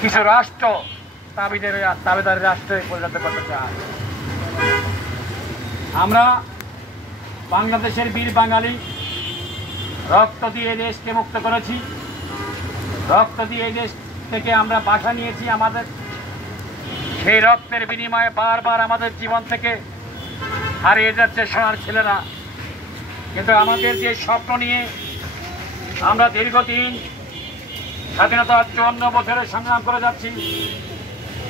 কিছু রাষ্ট্র দাবিদার রাষ্ট্রে পরিণত করতে চায়। আমরা বাংলাদেশের বীর বাঙালি রক্ত দিয়ে দেশকে মুক্ত করেছি, রক্ত দিয়ে এই দেশ থেকে আমরা বাসা নিয়েছি। আমাদের সেই রক্তের বিনিময়ে বারবার আমাদের জীবন থেকে হারিয়ে যাচ্ছে সোনার ছেলেরা। কিন্তু আমাদের যে স্বপ্ন নিয়ে আমরা দীর্ঘদিন স্বাধীনতার 54 বছরের সংগ্রাম করে যাচ্ছি,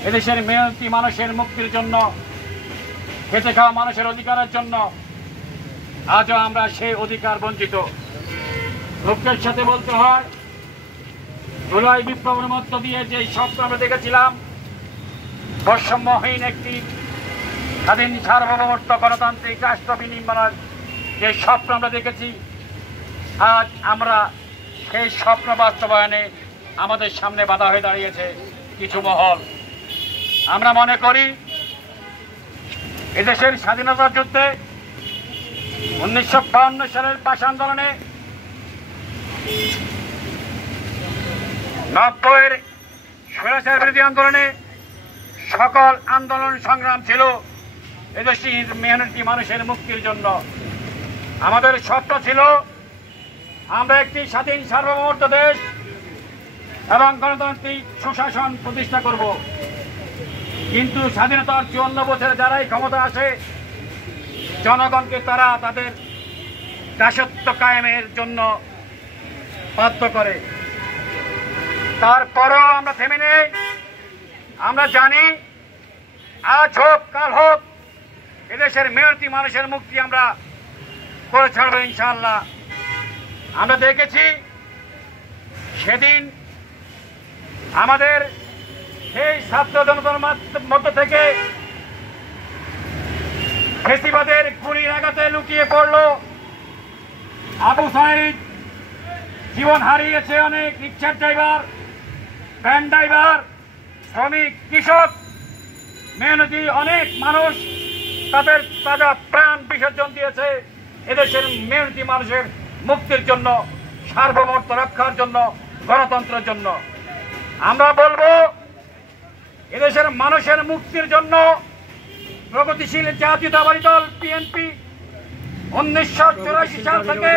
এদেশের মেহনতি মানুষের মুক্তির জন্য, খেটে খাওয়া মানুষের অধিকারের জন্য, আজও আমরা সেই অধিকার বঞ্চিত। দুঃখের সাথে বলতে হয়, জুলাই বিপ্লবের মধ্য দিয়ে যে স্বপ্ন আমরা দেখেছিলাম, বৈষম্যহীন একটি স্বাধীন সার্বভৌমত্ব গণতান্ত্রিক রাষ্ট্র বিনির্মাণের যে স্বপ্ন আমরা দেখেছি, আজ আমরা সেই স্বপ্ন বাস্তবায়নে আমাদের সামনে বাধা হয়ে দাঁড়িয়েছে কিছু মহল। আমরা মনে করি এদেশের স্বাধীনতার যুদ্ধে 1952 সালের ভাষা আন্দোলনে, 90-এর স্বৈরাচার বিরোধী আন্দোলনে সকল আন্দোলন সংগ্রাম ছিল এদেশের মেহনতি মানুষের মুক্তির জন্য। আমাদের স্বপ্ন ছিল আমরা একটি স্বাধীন সার্বভৌমত্ব দেশ এবং গণতান্ত্রিক সুশাসন প্রতিষ্ঠা করব। কিন্তু স্বাধীনতার 54 বছরে যারাই ক্ষমতা আসে, জনগণকে তারা তাদের দাসত্ব কায়েমের জন্য বাধ্য করে। তারপরেও আমরা থেমে নেই। আমরা জানি আজ হোক কাল হোক এদেশের মেহনতি মানুষের মুক্তি আমরা করে ছাড়বো ইনশাআল্লাহ। আমরা দেখেছি সেদিন আমাদের সেই ছাত্র জনতার মধ্য থেকে ফেসিবাদের গুলির আঘাতে লুকিয়ে পড়লো আবু সাইদ, জীবন হারিয়েছে অনেক রিক্সার ড্রাইভার, ভ্যান ড্রাইভার, শ্রমিক, কৃষক, মেহনতি অনেক মানুষ তাদের তাজা প্রাণ বিসর্জন দিয়েছে এদেশের মেহনতি মানুষের মুক্তির জন্য, সার্বভৌমত্ব রক্ষার জন্য, গণতন্ত্রের জন্য। আমরা বলবো এদেশের মানুষের মুক্তির জন্য প্রগতিশীল জাতীয়তাবাদী দল বিএনপি 1984 সাল থেকে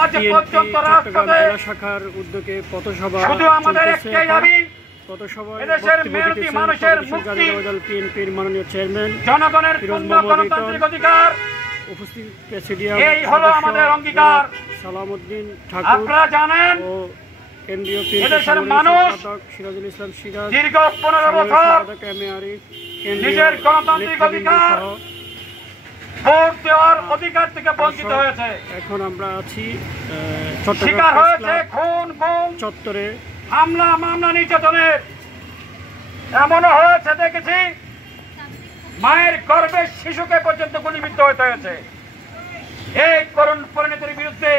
আজ পর্যন্ত রাজপথে শাখার উদ্যোগে পথসভা শুধু আমাদের একটাই দাবি, এদেশের মেহনতি মানুষের মুক্তি, বিএনপির মাননীয় চেয়ারম্যান জনগণের পূর্ণ গণতান্ত্রিক অধিকার, উপস্থিত প্রেসিডিয়াম এই হলো আমাদের অঙ্গীকার। সালামউদ্দিন ঠাকুর, আপনারা জানেন ও কেন্দ্রীয় এদেশের মানুষ সিরাজুল ইসলাম সিরাজ দীর্ঘ 15 বছর নিজের গণতান্ত্রিক অধিকার, ভোট দেওয়ার অধিকার থেকে বঞ্চিত হয়েছে। এখন আমরা আছি শিকার হয়েছে খুন, গুম, চত্বরে হামলা, মামলা, নির্যাতনের। এমনও হয়েছে দেখেছি মায়ের গর্ভের শিশুকে পর্যন্ত গুলিবিদ্ধ হতে হয়েছে। এই করুণ পরিণতির বিরুদ্ধে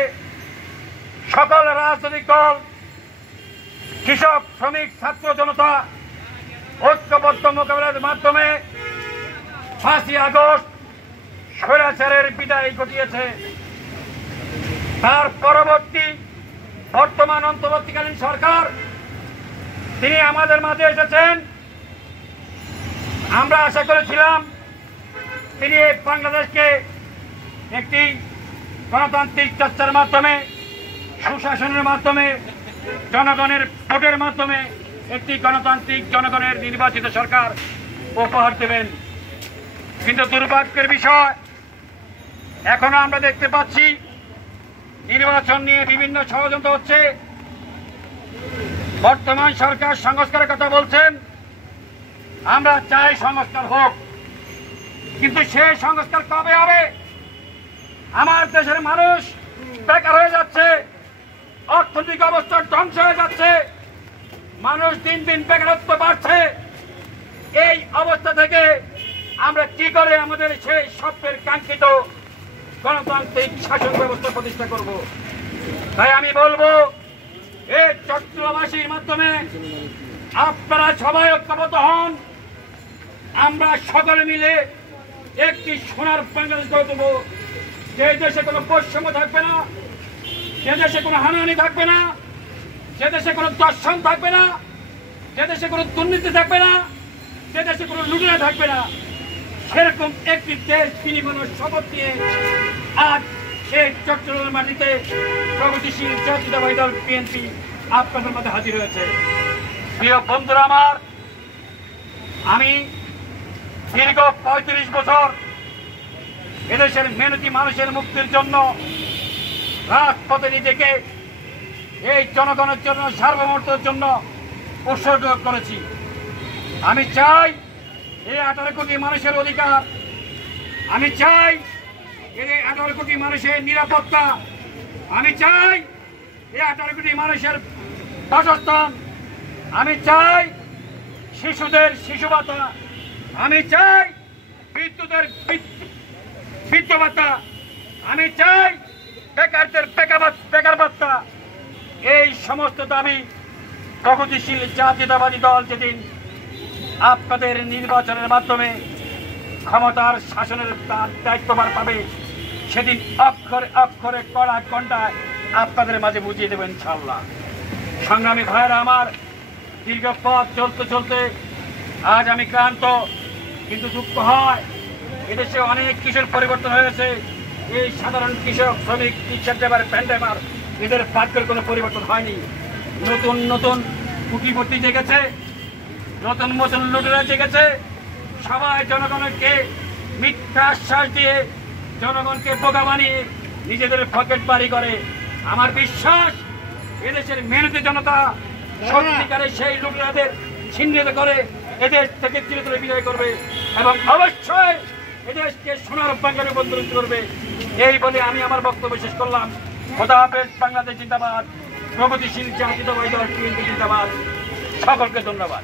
সকল রাজনৈতিক দল, কৃষক, শ্রমিক, ছাত্র জনতা ঐক্যবদ্ধ মোকাবিলার মাধ্যমে 5ই আগস্ট স্বৈরাচারের বিদায় ঘটিয়েছে। তার পরবর্তী বর্তমান অন্তর্বর্তীকালীন সরকার তিনি আমাদের মাঝে এসেছেন। আমরা আশা করেছিলাম তিনি বাংলাদেশকে একটি গণতান্ত্রিক চর্চার মাধ্যমে, সুশাসনের মাধ্যমে, জনগণের ভোটের মাধ্যমে একটি গণতান্ত্রিক জনগণের নির্বাচিত সরকার উপহার দেবেন। কিন্তু দুর্ভাগ্যের বিষয় এখনো আমরা দেখতে পাচ্ছি নির্বাচন নিয়ে বিভিন্ন ষড়যন্ত্র হচ্ছে। বর্তমান সরকার সংস্কারের কথা বলছেন, আমরা চাই সংস্কার হোক, কিন্তু সেই সংস্কার কবে হবে? আমার দেশের মানুষ বেকার হয়ে যাচ্ছে, অর্থনৈতিক অবস্থা ধ্বংস হয়ে যাচ্ছে, মানুষ দিন দিন বেকারত্ব বাড়ছে। এই অবস্থা থেকে আমরা কি করে আমাদের সেই স্বপ্নের কাঙ্ক্ষিত গণতান্ত্রিক শাসন ব্যবস্থা প্রতিষ্ঠা করব? তাই আমি বলবো এই চট্টগ্রামবাসীর মাধ্যমে আপনারা সবাই ঐক্যবদ্ধ হন। আমরা সকলে মিলে একটি সোনার বাংলাদেশ গড়ে তুলব, যে দেশে কোনো বৈষম্য থাকবে না, যে দেশে কোনো হানাহানি থাকবে না, যে দেশে কোনো দর্শন থাকবে না, যে দেশে কোনো দুর্নীতি থাকবে না, যে দেশে কোনো লুটেরা থাকবে না, সেরকম একটি দেশ বিনিময়ের শপথ নিয়ে আজ এই চট্টগ্রামের মাটিতে প্রগতিশীল জাতীয়তাবাদী দল বিএনপি আপনাদের মধ্যে হাজির হয়েছে। প্রিয় বন্ধুরা আমার, আমি দীর্ঘ ৩৫ বছর এদেশের মেহনতি মানুষের মুক্তির জন্য রাজপথে নিজেকে এই জনগণের জন্য সার্বভৌমত্বের জন্য উৎসর্গ করেছি। আমি চাই এই 18 কোটি মানুষের অধিকার, আমি চাই এই 18 কোটি মানুষের নিরাপত্তা, আমি চাই এই 18 কোটি মানুষের বাসস্থান, আমি চাই শিশুদের শিশু ভাতা, আমি চাই বিদ্যুতের বৃদ্ধ ভাতা, আমি চাই বেকারদের বেকার ভাতা। এই সমস্ত দাবি প্রগতিশীল জাতীয়তাবাদী দল যেদিন আপনাদের নির্বাচনের মাধ্যমে ক্ষমতার শাসনের দায়িত্বভার পাবে, সেদিন অক্ষরে অক্ষরে কড়া কণ্ঠায় আপনাদের মাঝে বুঝিয়ে দেবেন ইনশাআল্লাহ। সংগ্রামী ভাইয়েরা আমার, দীর্ঘ পথ চলতে চলতে আজ আমি ক্লান্ত, কিন্তু দুঃখ হয় এদেশে অনেক কিছুর পরিবর্তন হয়েছে। এই সাধারণ কৃষক, শ্রমিক, রিক্সা ড্রাইভার, ভ্যান ড্রাইভার, এদের ভাগ্যের কোনো পরিবর্তন হয়নি। নতুন নতুন কুটিপতি জেগেছে, নতুন নতুন লুটেরা জেগেছে। সবাই জনগণকে মিথ্যা আশ্বাস দিয়ে জনগণকে বোকা বানিয়ে নিজেদের পকেট বাড়ি করে। আমার বিশ্বাস এদেশের মেহনতি জনতা সত্যিকারে সেই লুটেরাদের ছিন্নিত করে এদেশ থেকে চিরতরে বিদায় করবে এবং অবশ্যই এদেশকে সোনার বাংলায় রূপান্তরিত করবে। এই বলে আমি আমার বক্তব্য শেষ করলাম। খোদা হাফেজ। বাংলাদেশ জিন্দাবাদ। প্রগতিশীল জাতীয়তাবাদী দল বিএনপি জিন্দাবাদ। সকলকে ধন্যবাদ।